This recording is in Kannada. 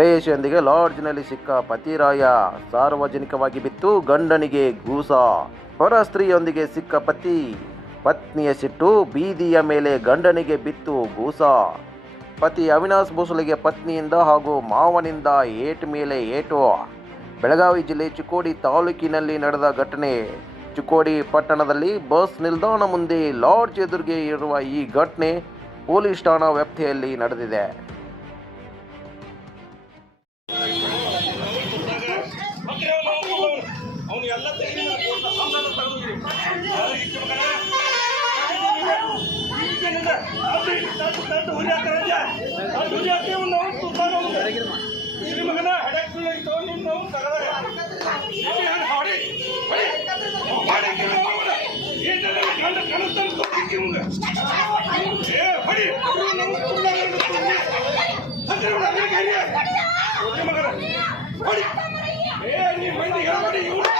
ಪ್ರೇಯಸಿಯೊಂದಿಗೆ ಲಾಡ್ಜ್ನಲ್ಲಿ ಸಿಕ್ಕ ಪತಿರಾಯ ಸಾರ್ವಜನಿಕವಾಗಿ ಬಿತ್ತು ಗಂಡನಿಗೆ ಗೂಸ. ಹೊರ ಸ್ತ್ರೀಯೊಂದಿಗೆ ಸಿಕ್ಕ ಪತಿ ಪತ್ನಿಯ ಸಿಟ್ಟು ಬೀದಿಯ ಮೇಲೆ ಗಂಡನಿಗೆ ಬಿತ್ತು ಗೂಸ. ಪತಿ ಅವಿನಾಶ್ ಭೂಸಲಿಗೆ ಪತ್ನಿಯಿಂದ ಹಾಗೂ ಮಾವನಿಂದ ಏಟ್ ಮೇಲೆ ಏಟು. ಬೆಳಗಾವಿ ಜಿಲ್ಲೆ ಚಿಕ್ಕೋಡಿ ತಾಲೂಕಿನಲ್ಲಿ ನಡೆದ ಘಟನೆ. ಚಿಕ್ಕೋಡಿ ಪಟ್ಟಣದಲ್ಲಿ ಬಸ್ ನಿಲ್ದಾಣ ಮುಂದೆ ಲಾಡ್ಜ್ ಎದುರಿಗೆ ಇರುವ ಈ ಘಟನೆ ಪೊಲೀಸ್ ಠಾಣಾ ವ್ಯಾಪ್ತಿಯಲ್ಲಿ ನಡೆದಿದೆ. ಎಲ್ಲ ತೆಗೆದಿಲ್ಲ ಹಣ್ಣೆಲ್ಲ ತೆಗೆದ್ರಿ ಹುರಿ ಹಾಕ್ತಾರೆ ಅದು ಹುರಿ ಹಾಕ್ತೇವೆ ನಾವು ತುರ್ತಾನ ನಿಮ್ಮ ಮಗನ ಹೆಡಕ್ ಇತ್ತು ನಿಮ್ಮ ನಾವು ತಗದ ಹೊಡಿ ಹೊಡಿ ಮಗನ ಹೊಡಿ ಏ ನೀ ಮಂದಿ ಹೊಡಿ ಇವ್ರು